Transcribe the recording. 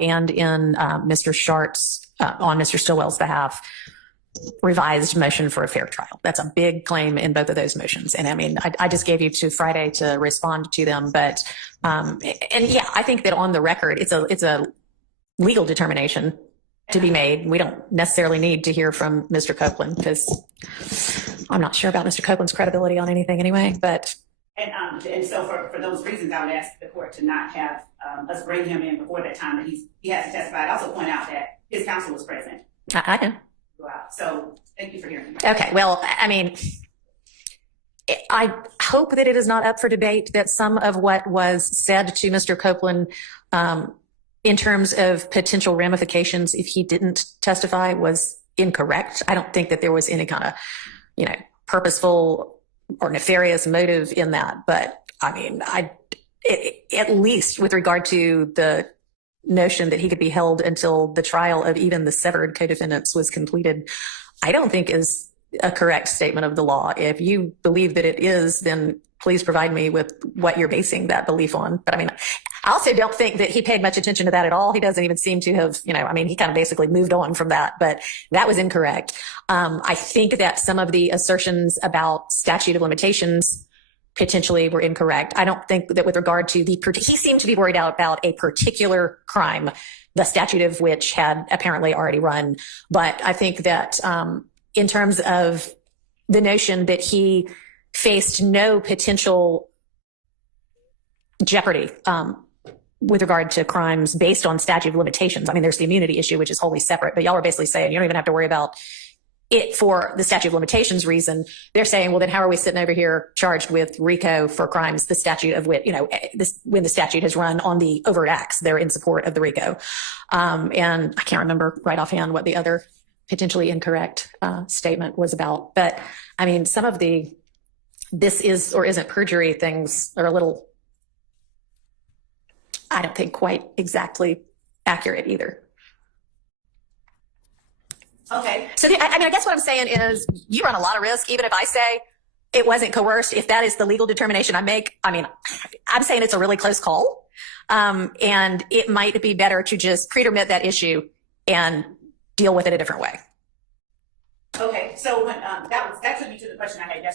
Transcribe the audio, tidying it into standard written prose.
and in Mr. Shart's, on Mr. Stillwell's behalf, revised motion for a fair trial. That's a big claim in both of those motions. And I mean, I just gave you to Friday to respond to them. But, and yeah, I think that on the record, it's a legal determination to be made. We don't necessarily need to hear from Mr. Copeland because I'm not sure about Mr. Copeland's credibility on anything anyway, but. And so for those reasons, I would ask the court to not have us bring him in before that time that he has to testify. I'd also point out that his counsel was present. I know. Wow. So thank you for hearing me. Okay. Well, I mean, I hope that it is not up for debate that some of what was said to Mr. Copeland in terms of potential ramifications if he didn't testify was incorrect. I don't think that there was any kind of, purposeful or nefarious motive in that. But I mean, at least with regard to the notion that he could be held until the trial of even the severed co-defendants was completed, I don't think is a correct statement of the law. If you believe that it is, then please provide me with what you're basing that belief on. But I mean, I also don't think that he paid much attention to that at all. He doesn't even seem to have, he kind of basically moved on from that, but that was incorrect. I think that some of the assertions about statute of limitations potentially were incorrect. I don't think that with regard to he seemed to be worried about a particular crime, the statute of which had apparently already run. But I think that in terms of the notion that he faced no potential jeopardy with regard to crimes based on statute of limitations. I mean, there's the immunity issue, which is wholly separate, but y'all are basically saying you don't even have to worry about it for the statute of limitations reason. They're saying, well, then how are we sitting over here charged with RICO for crimes, the statute of which, when the statute has run on the overt acts, they're in support of the RICO. And I can't remember right offhand what the other potentially incorrect statement was about. But I mean, some of the this is or isn't perjury things are a little, I don't think, quite exactly accurate either. Okay. So I guess what I'm saying is you run a lot of risk, even if I say it wasn't coerced, if that is the legal determination I make. I mean, I'm saying it's a really close call. And it might be better to just pretermit that issue and deal with it a different way. Okay. So when, that took me to the question I had yesterday.